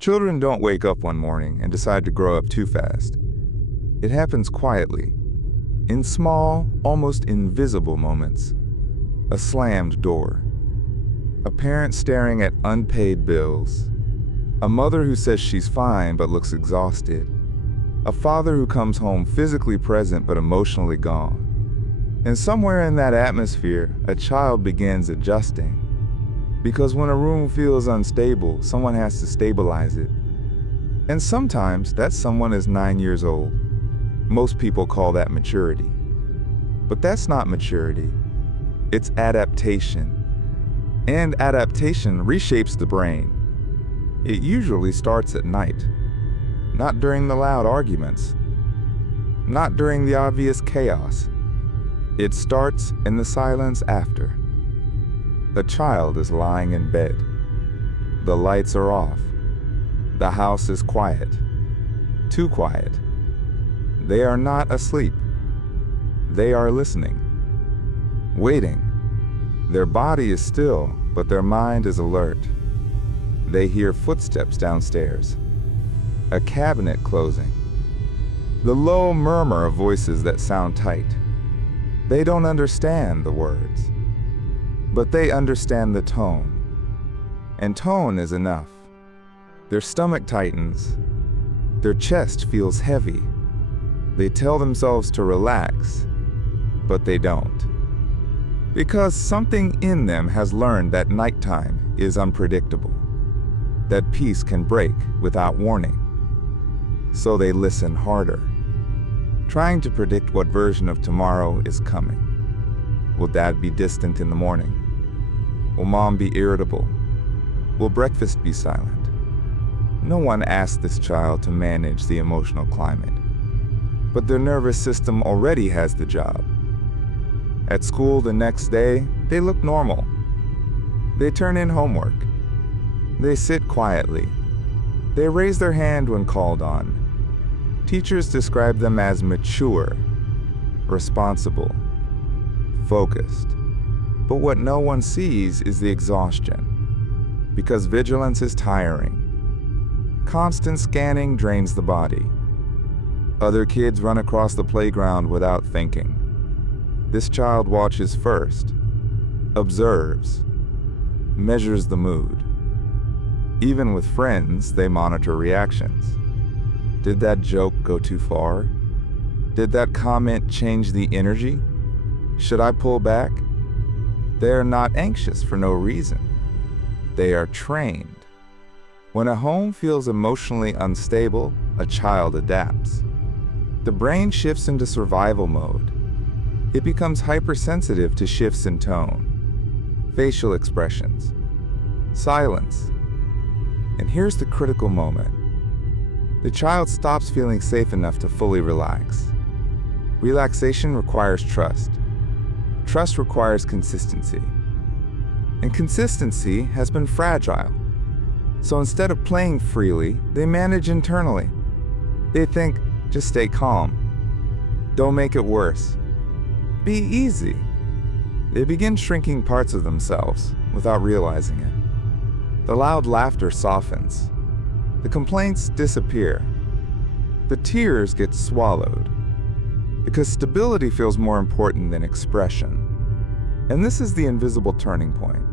Children don't wake up one morning and decide to grow up too fast. It happens quietly, in small, almost invisible moments. A slammed door, a parent staring at unpaid bills, a mother who says she's fine but looks exhausted, a father who comes home physically present but emotionally gone. And somewhere in that atmosphere, a child begins adjusting. Because when a room feels unstable, someone has to stabilize it. And sometimes that someone is 9 years old. Most people call that maturity. But that's not maturity. It's adaptation. And adaptation reshapes the brain. It usually starts at night. Not during the loud arguments. Not during the obvious chaos. It starts in the silence after. The child is lying in bed. The lights are off. The house is quiet. Too quiet. They are not asleep. They are listening. Waiting. Their body is still, but their mind is alert. They hear footsteps downstairs. A cabinet closing. The low murmur of voices that sound tight. They don't understand the words, but they understand the tone. And tone is enough. Their stomach tightens. Their chest feels heavy. They tell themselves to relax, but they don't. Because something in them has learned that nighttime is unpredictable, that peace can break without warning. So they listen harder, trying to predict what version of tomorrow is coming. Will dad be distant in the morning? Will mom be irritable? Will breakfast be silent? No one asked this child to manage the emotional climate, but their nervous system already has the job. At school the next day, they look normal. They turn in homework. They sit quietly. They raise their hand when called on. Teachers describe them as mature, responsible, focused. But what no one sees is the exhaustion, because vigilance is tiring. Constant scanning drains the body. Other kids run across the playground without thinking. This child watches first, observes, measures the mood. Even with friends, they monitor reactions. Did that joke go too far? Did that comment change the energy? Should I pull back? They are not anxious for no reason. They are trained. When a home feels emotionally unstable, a child adapts. The brain shifts into survival mode. It becomes hypersensitive to shifts in tone, facial expressions, silence. And here's the critical moment. The child stops feeling safe enough to fully relax. Relaxation requires trust. Trust requires consistency. And consistency has been fragile. So instead of playing freely, they manage internally. They think, just stay calm. Don't make it worse. Be easy. They begin shrinking parts of themselves without realizing it. The loud laughter softens. The complaints disappear. The tears get swallowed. Because stability feels more important than expression. And this is the invisible turning point.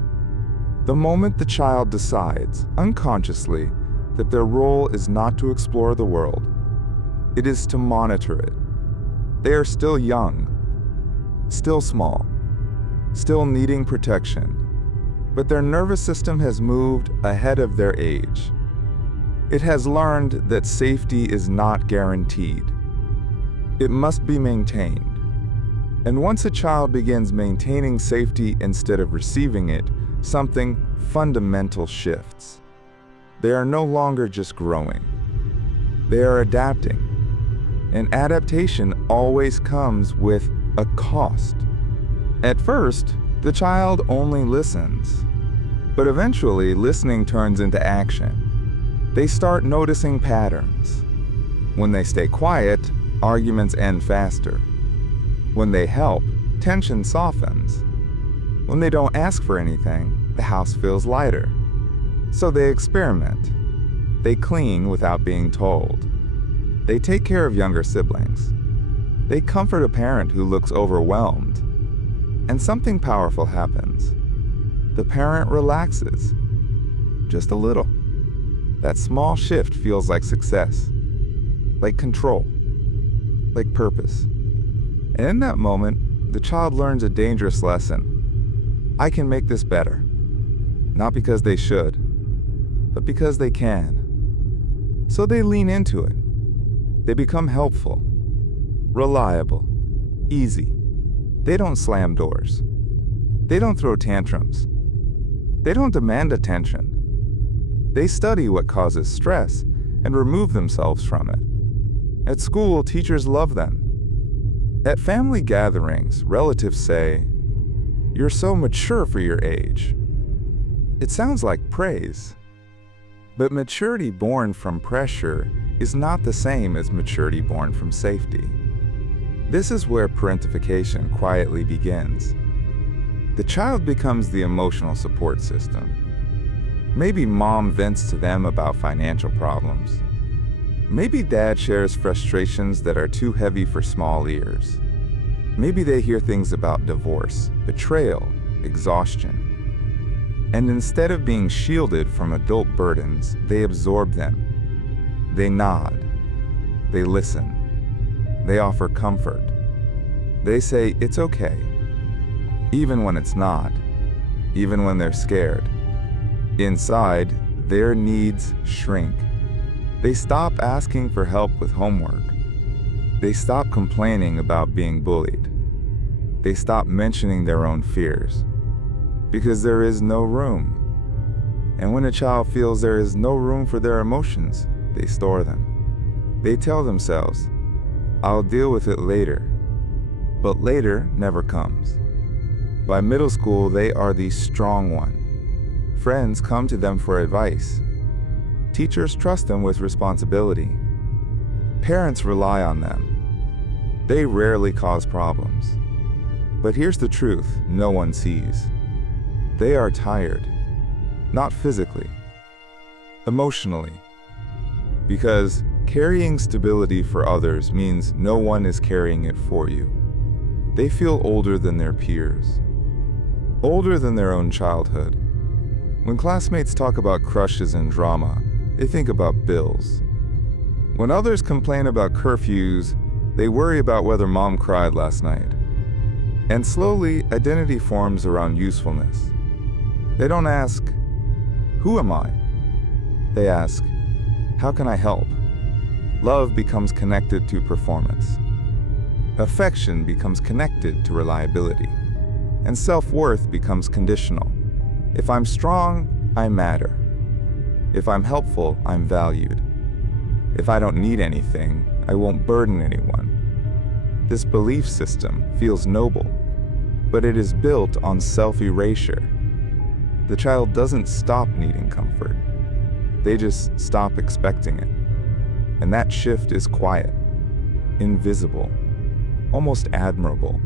The moment the child decides, unconsciously, that their role is not to explore the world, it is to monitor it. They are still young, still small, still needing protection, but their nervous system has moved ahead of their age. It has learned that safety is not guaranteed. It must be maintained. And once a child begins maintaining safety instead of receiving it, something fundamental shifts. They are no longer just growing. They are adapting. And adaptation always comes with a cost. At first, the child only listens. But eventually, listening turns into action. They start noticing patterns. When they stay quiet, arguments end faster. When they help, tension softens. When they don't ask for anything, the house feels lighter. So they experiment. They clean without being told. They take care of younger siblings. They comfort a parent who looks overwhelmed. And something powerful happens. The parent relaxes. Just a little. That small shift feels like success, like control, like purpose. And in that moment, the child learns a dangerous lesson. I can make this better. Not because they should, but because they can. So they lean into it. They become helpful, reliable, easy. They don't slam doors. They don't throw tantrums. They don't demand attention. They study what causes stress and remove themselves from it. At school, teachers love them. At family gatherings, relatives say, "You're so mature for your age." It sounds like praise. But maturity born from pressure is not the same as maturity born from safety. This is where parentification quietly begins. The child becomes the emotional support system. Maybe mom vents to them about financial problems. Maybe dad shares frustrations that are too heavy for small ears. Maybe they hear things about divorce, betrayal, exhaustion. And instead of being shielded from adult burdens, they absorb them. They nod. They listen. They offer comfort. They say it's okay, even when it's not, even when they're scared. Inside, their needs shrink. They stop asking for help with homework. They stop complaining about being bullied. They stop mentioning their own fears, because there is no room. And when a child feels there is no room for their emotions, they store them. They tell themselves, "I'll deal with it later." But later never comes. By middle school, they are the strong one. Friends come to them for advice. Teachers trust them with responsibility. Parents rely on them. They rarely cause problems. But here's the truth no one sees. They are tired, not physically, emotionally. Because carrying stability for others means no one is carrying it for you. They feel older than their peers, older than their own childhood. When classmates talk about crushes and drama, they think about bills. When others complain about curfews, they worry about whether mom cried last night. And slowly, identity forms around usefulness. They don't ask, "Who am I?" They ask, "How can I help?" Love becomes connected to performance. Affection becomes connected to reliability. And self-worth becomes conditional. If I'm strong, I matter. If I'm helpful, I'm valued. If I don't need anything, I won't burden anyone. This belief system feels noble, but it is built on self-erasure. The child doesn't stop needing comfort. They just stop expecting it. And that shift is quiet, invisible, almost admirable.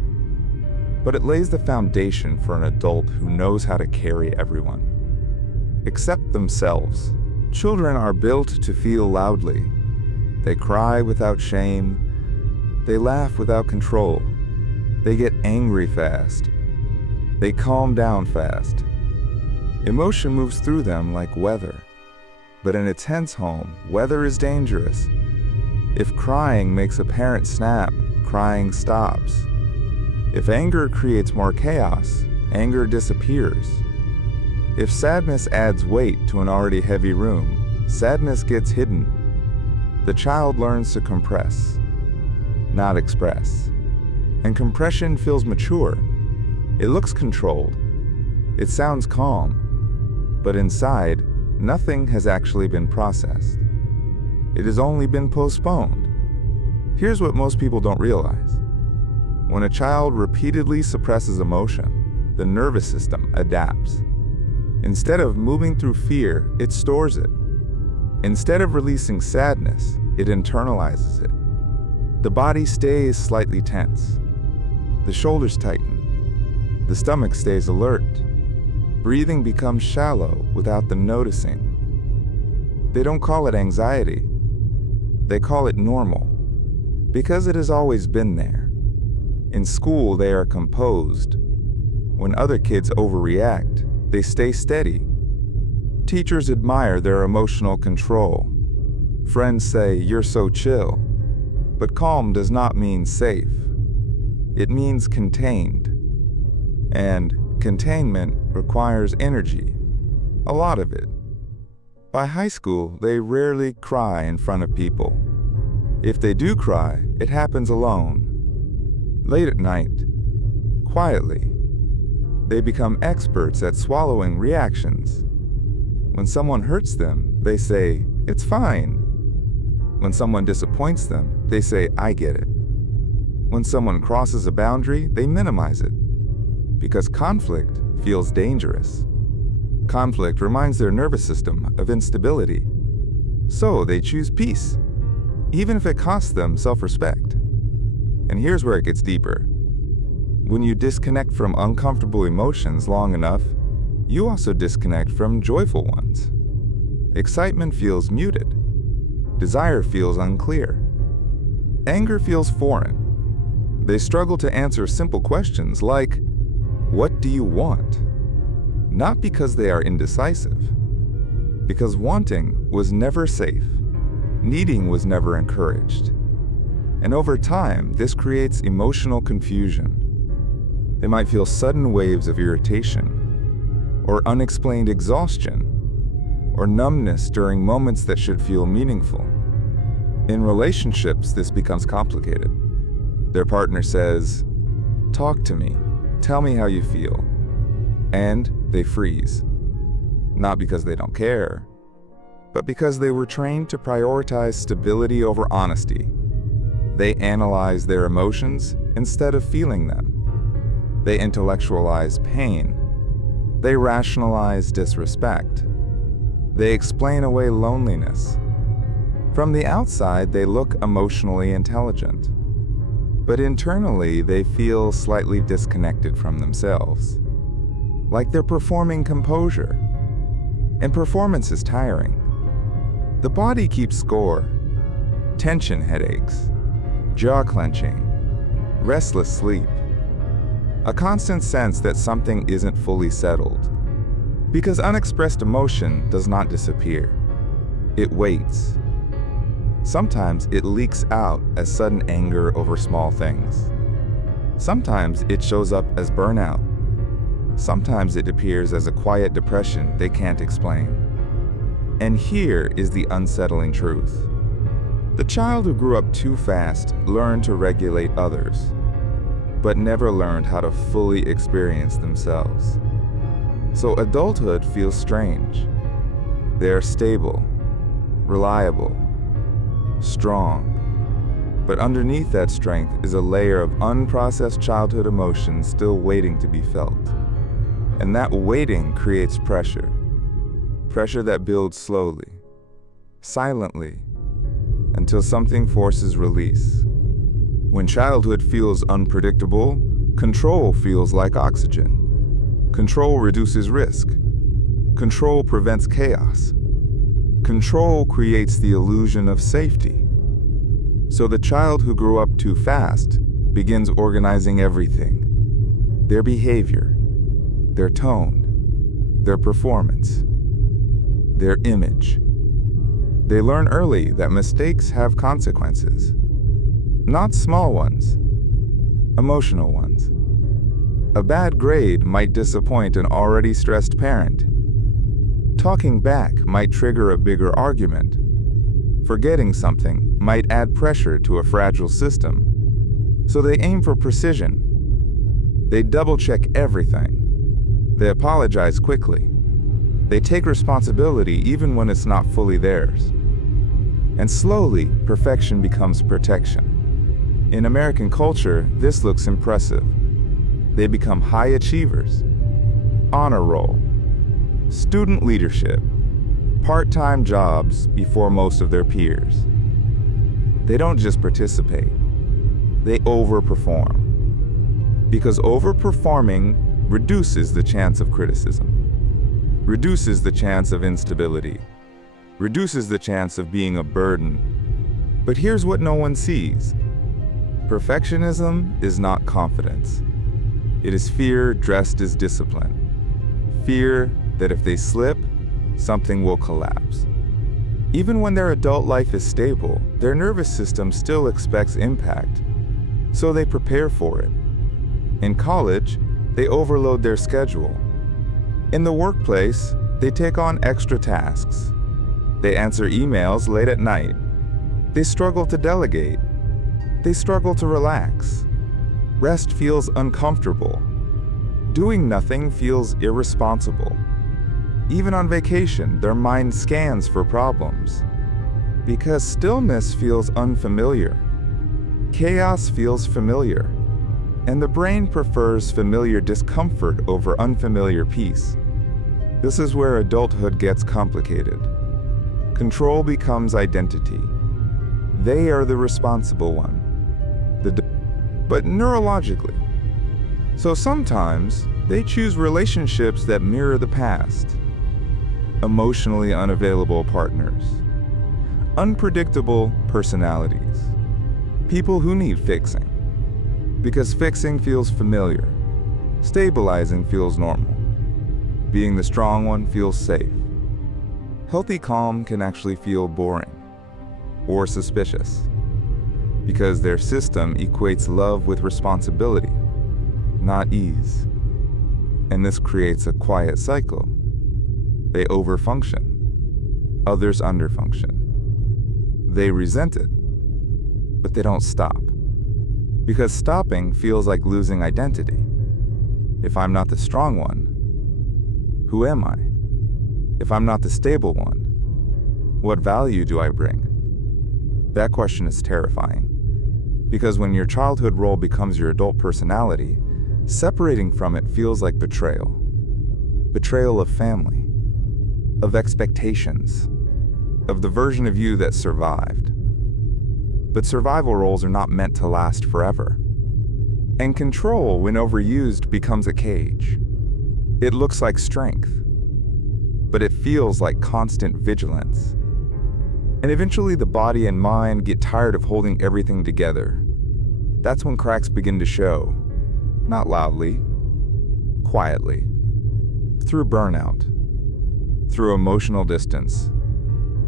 But it lays the foundation for an adult who knows how to carry everyone, except themselves. Children are built to feel loudly. They cry without shame. They laugh without control. They get angry fast. They calm down fast. Emotion moves through them like weather. But in a tense home, weather is dangerous. If crying makes a parent snap, crying stops. If anger creates more chaos, anger disappears. If sadness adds weight to an already heavy room, sadness gets hidden. The child learns to compress, not express. And compression feels mature. It looks controlled. It sounds calm. But inside, nothing has actually been processed. It has only been postponed. Here's what most people don't realize. When a child repeatedly suppresses emotion, the nervous system adapts. Instead of moving through fear, it stores it. Instead of releasing sadness, it internalizes it. The body stays slightly tense. The shoulders tighten. The stomach stays alert. Breathing becomes shallow without them noticing. They don't call it anxiety. They call it normal, because it has always been there. In school, they are composed. When other kids overreact, they stay steady. Teachers admire their emotional control. Friends say, "You're so chill." But calm does not mean safe. It means contained. And containment requires energy, a lot of it. By high school, they rarely cry in front of people. If they do cry, it happens alone. Late at night, quietly. They become experts at swallowing reactions. When someone hurts them, they say, "It's fine." When someone disappoints them, they say, "I get it." When someone crosses a boundary, they minimize it. Because conflict feels dangerous. Conflict reminds their nervous system of instability. So they choose peace, even if it costs them self-respect. And here's where it gets deeper. When you disconnect from uncomfortable emotions long enough, you also disconnect from joyful ones. Excitement feels muted. Desire feels unclear. Anger feels foreign. They struggle to answer simple questions like, "What do you want?" Not because they are indecisive, because wanting was never safe. Needing was never encouraged. And over time, this creates emotional confusion. They might feel sudden waves of irritation, or unexplained exhaustion, or numbness during moments that should feel meaningful. In relationships, this becomes complicated. Their partner says, "Talk to me, tell me how you feel," and they freeze. Not because they don't care, but because they were trained to prioritize stability over honesty. They analyze their emotions instead of feeling them. They intellectualize pain. They rationalize disrespect. They explain away loneliness. From the outside, they look emotionally intelligent. But internally, they feel slightly disconnected from themselves. Like they're performing composure. And performance is tiring. The body keeps score. Tension headaches, jaw clenching, restless sleep. A constant sense that something isn't fully settled. Because unexpressed emotion does not disappear. It waits. Sometimes it leaks out as sudden anger over small things. Sometimes it shows up as burnout. Sometimes it appears as a quiet depression they can't explain. And here is the unsettling truth. The child who grew up too fast learned to regulate others, but never learned how to fully experience themselves. So adulthood feels strange. They are stable, reliable, strong. But underneath that strength is a layer of unprocessed childhood emotions still waiting to be felt. And that waiting creates pressure. Pressure that builds slowly, silently, until something forces release. When childhood feels unpredictable, control feels like oxygen. Control reduces risk. Control prevents chaos. Control creates the illusion of safety. So the child who grew up too fast begins organizing everything. Their behavior, their tone, their performance, their image. They learn early that mistakes have consequences. Not small ones, emotional ones. A bad grade might disappoint an already stressed parent. Talking back might trigger a bigger argument. Forgetting something might add pressure to a fragile system. So they aim for precision. They double-check everything. They apologize quickly. They take responsibility even when it's not fully theirs. And slowly, perfection becomes protection. In American culture, this looks impressive. They become high achievers, honor roll, student leadership, part-time jobs before most of their peers. They don't just participate, they overperform. Because overperforming reduces the chance of criticism, reduces the chance of instability, reduces the chance of being a burden. But here's what no one sees. Perfectionism is not confidence. It is fear dressed as discipline. Fear that if they slip, something will collapse. Even when their adult life is stable, their nervous system still expects impact, so they prepare for it. In college, they overload their schedule. In the workplace, they take on extra tasks. They answer emails late at night. They struggle to delegate. They struggle to relax. Rest feels uncomfortable. Doing nothing feels irresponsible. Even on vacation, their mind scans for problems. Because stillness feels unfamiliar. Chaos feels familiar. And the brain prefers familiar discomfort over unfamiliar peace. This is where adulthood gets complicated. Control becomes identity. They are the responsible one. But neurologically. So sometimes, they choose relationships that mirror the past. Emotionally unavailable partners. Unpredictable personalities. People who need fixing. Because fixing feels familiar. Stabilizing feels normal. Being the strong one feels safe. Healthy calm can actually feel boring or suspicious because their system equates love with responsibility, not ease. And this creates a quiet cycle. They overfunction. Others underfunction. They resent it, but they don't stop. Because stopping feels like losing identity. If I'm not the strong one, who am I? If I'm not the stable one, what value do I bring? That question is terrifying. Because when your childhood role becomes your adult personality, separating from it feels like betrayal. Betrayal of family, of expectations, of the version of you that survived. But survival roles are not meant to last forever. And control, when overused, becomes a cage. It looks like strength, but it feels like constant vigilance. And eventually the body and mind get tired of holding everything together. That's when cracks begin to show, not loudly, quietly, through burnout, through emotional distance,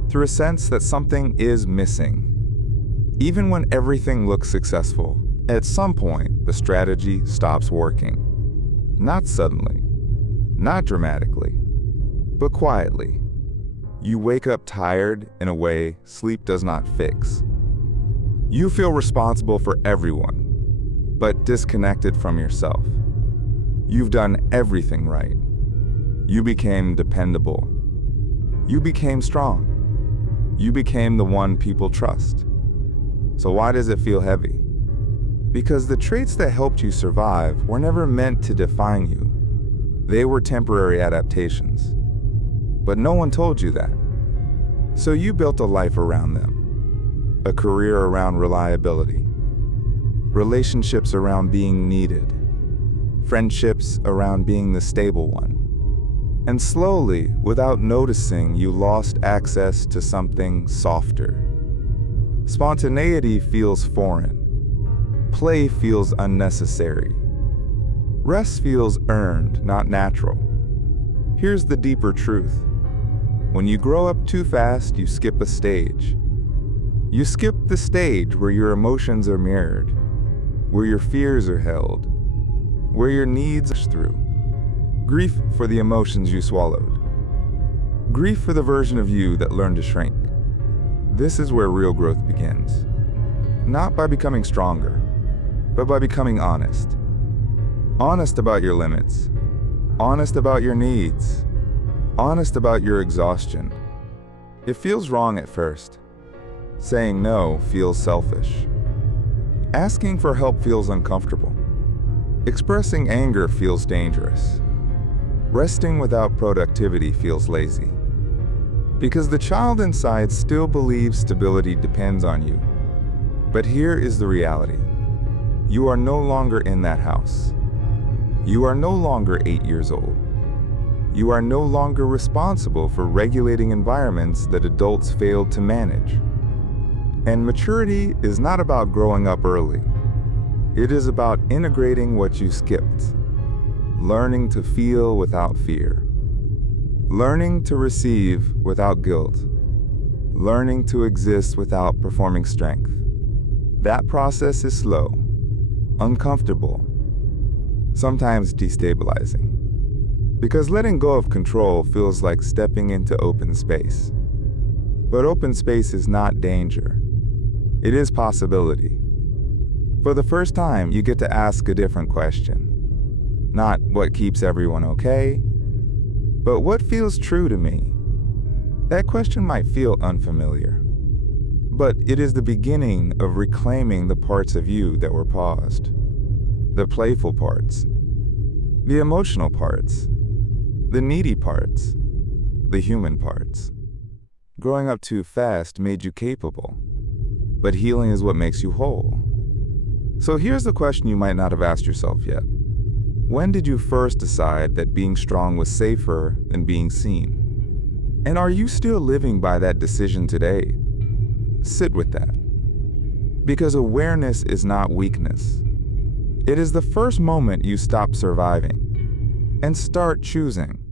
through a sense that something is missing. Even when everything looks successful, at some point the strategy stops working. Not suddenly, not dramatically, but quietly. You wake up tired in a way sleep does not fix. You feel responsible for everyone, but disconnected from yourself. You've done everything right. You became dependable. You became strong. You became the one people trust. So why does it feel heavy? Because the traits that helped you survive were never meant to define you. They were temporary adaptations. But no one told you that. So you built a life around them. A career around reliability. Relationships around being needed. Friendships around being the stable one. And slowly, without noticing, you lost access to something softer. Spontaneity feels foreign. Play feels unnecessary. Rest feels earned, not natural. Here's the deeper truth. When you grow up too fast, you skip a stage. You skip the stage where your emotions are mirrored, where your fears are held, where your needs are through. Grief for the emotions you swallowed. Grief for the version of you that learned to shrink. This is where real growth begins. Not by becoming stronger, but by becoming honest. Honest about your limits. Honest about your needs. Honest about your exhaustion. It feels wrong at first. Saying no feels selfish. Asking for help feels uncomfortable. Expressing anger feels dangerous. Resting without productivity feels lazy. Because the child inside still believes stability depends on you. But here is the reality. You are no longer in that house. You are no longer 8 years old. You are no longer responsible for regulating environments that adults failed to manage. And maturity is not about growing up early. It is about integrating what you skipped. Learning to feel without fear. Learning to receive without guilt. Learning to exist without performing strength. That process is slow, uncomfortable, sometimes destabilizing. Because letting go of control feels like stepping into open space. But open space is not danger. It is possibility. For the first time, you get to ask a different question. Not what keeps everyone okay, but what feels true to me. That question might feel unfamiliar, but it is the beginning of reclaiming the parts of you that were paused. The playful parts, the emotional parts, the needy parts, the human parts. Growing up too fast made you capable, but healing is what makes you whole. So here's the question you might not have asked yourself yet. When did you first decide that being strong was safer than being seen? And are you still living by that decision today? Sit with that. Because awareness is not weakness. It is the first moment you stop surviving and start choosing.